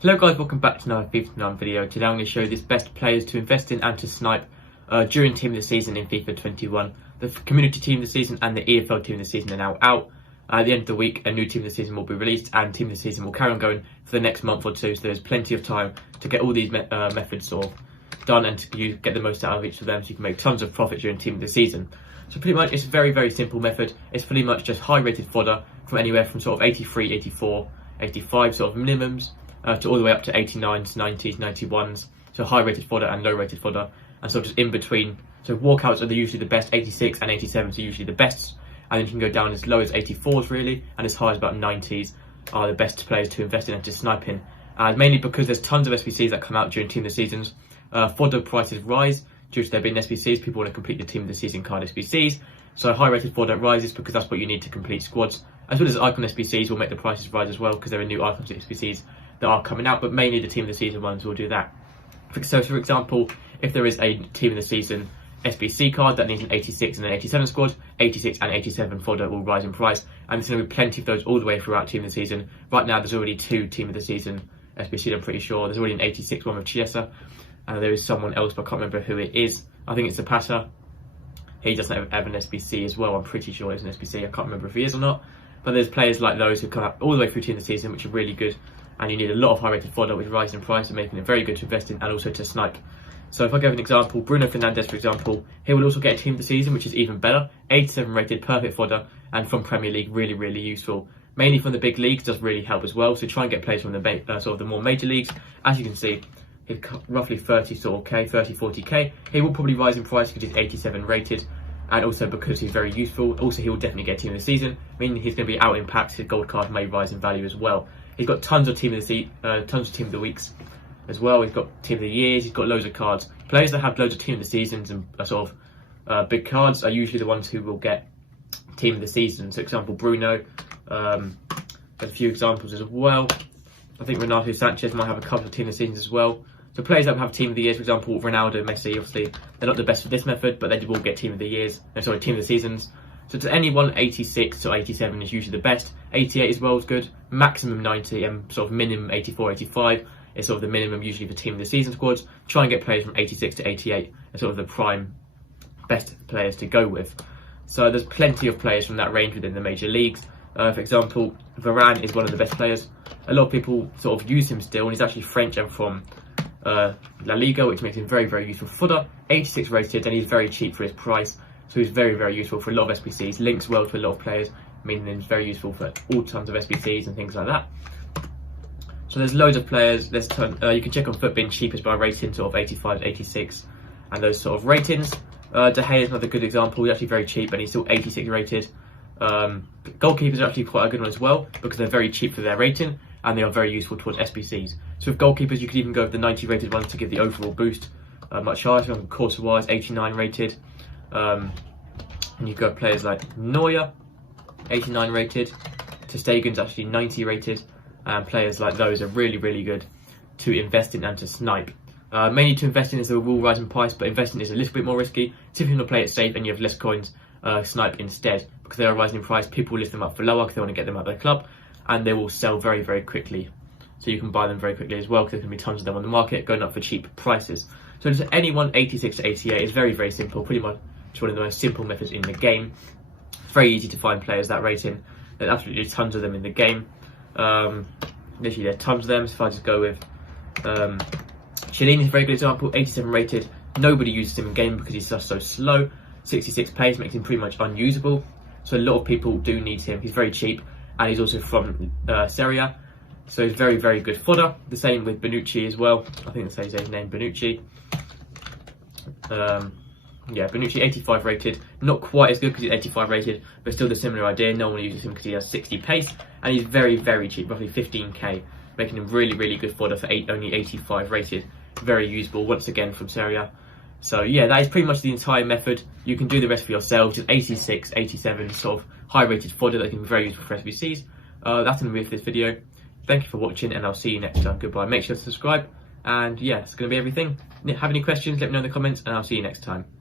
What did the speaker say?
Hello guys, welcome back to another FIFA 9 video. Today I'm going to show you the best players to invest in and to snipe during Team of the Season in FIFA 21. The Community Team of the Season and the EFL Team of the Season are now out. At the end of the week, a new Team of the Season will be released and Team of the Season will carry on going for the next month or two, so there's plenty of time to get all these methods sort of done and to get the most out of each of them so you can make tons of profit during Team of the Season. So pretty much it's a very simple method. It's pretty much just high rated fodder from anywhere from sort of 83, 84, 85 sort of minimums to all the way up to 89s, 90s, 91s. So high rated fodder and low rated fodder, and sort of just in between. So walkouts are usually the best, 86 and 87s are usually the best, and then you can go down as low as 84s really, and as high as about 90s are the best players to invest in and to snipe in. Mainly because there's tons of SBCs that come out during Team of the Seasons. Fodder prices rise due to there being SBCs. People want to complete the Team of the Season card SBCs. So high rated fodder rises because that's what you need to complete squads. As well as icon SBCs will make the prices rise as well because there are new icon SBCs that are coming out, but mainly the Team of the Season ones will do that. So for example, if there is a Team of the Season SBC card that needs an 86 and an 87 squad, 86 and 87 fodder will rise in price, and there's going to be plenty of those all the way throughout Team of the Season. Right now there's already 2 Team of the Season SBCs, I'm pretty sure. There's already an 86 one with Chiesa, and there is someone else, but I can't remember who it is. I think it's Zapata. He doesn't have an SBC as well, I'm pretty sure it's an SBC. I can't remember if he is or not. But there's players like those who come up all the way through Team of the Season, which are really good, and you need a lot of high rated fodder, which rises in price and making it very good to invest in and also to snipe. So if I give an example, Bruno Fernandes for example, he will also get a Team of the Season, which is even better. 87 rated, perfect fodder, and from Premier League, really useful. Mainly from the big leagues does really help as well, so try and get players from the sort of the more major leagues. As you can see, he's roughly 30 sort of K, 30, 40k. He will probably rise in price because he's 87 rated, and also because he's very useful. Also, he will definitely get Team of the Season, meaning he's going to be out in packs. His gold card may rise in value as well. He's got tons of Team of the Weeks as well. He's got Team of the Years. He's got loads of cards. Players that have loads of Team of the Seasons and sort of big cards are usually the ones who will get Team of the Season. So, for example, Bruno. There's a few examples as well. I think Renato Sanchez might have a couple of Team of the Seasons as well. So players that have Team of the Years, for example, Ronaldo, Messi, obviously they're not the best for this method, but they will get Team of the Years. No, sorry, Team of the Seasons. So to anyone, 86 or 87 is usually the best. 88 as well is good. Maximum 90 and sort of minimum 84, 85 is sort of the minimum usually for Team of the Season squads. Try and get players from 86 to 88 as sort of the prime best players to go with. So there's plenty of players from that range within the major leagues. For example, Varane is one of the best players. A lot of people sort of use him still, and he's actually French and from La Liga, which makes him very useful fodder. 86 rated, and he's very cheap for his price, so he's very useful for a lot of SBCs. Links well to a lot of players, meaning he's very useful for all tons of SBCs and things like that. So there's loads of players. There's you can check on FUTBIN cheapest by rating, sort of 85, 86, and those sort of ratings. De Gea is another good example. He's actually very cheap, and he's still 86 rated. Goalkeepers are actually quite a good one as well because they're very cheap for their rating and they are very useful towards SBCs. So with goalkeepers, you could even go with the 90 rated ones to give the overall boost much higher. So Courtois is 89 rated, and you've got players like Neuer, 89 rated. Ter Stegen's actually 90 rated, and players like those are really good to invest in and to snipe. Mainly to invest in is the will rise in price, but investing is a little bit more risky. So if you want to play it safe and you have less coins, snipe instead, because they are rising in price. People will list them up for lower because they want to get them out of their club, and they will sell very quickly. So you can buy them very quickly as well because there can be tons of them on the market going up for cheap prices. So just anyone 86 to 88 is very simple, pretty much one of the most simple methods in the game. It's very easy to find players that rating. There's absolutely tons of them in the game. Literally there are tons of them. So if I just go with Chiellini is a very good example, 87 rated. Nobody uses him in game because he's just so slow. 66 pace makes him pretty much unusable, so a lot of people do need him. He's very cheap, and he's also from Serie A, so he's very good fodder. The same with Bonucci as well. I think that's his name, Bonucci. Yeah, Bonucci 85 rated, not quite as good because he's 85 rated, but still the similar idea. No one uses him because he has 60 pace, and he's very cheap, roughly 15k, making him really good fodder for only 85 rated. Very usable, once again from Serie A. So yeah, that is pretty much the entire method. You can do the rest for yourself, just 86, 87 sort of high rated fodder that can be very useful for SBCs. That's going to be it for this video. Thank you for watching, and I'll see you next time. Goodbye. Make sure to subscribe, and yeah, it's going to be everything. Have any questions, let me know in the comments, and I'll see you next time.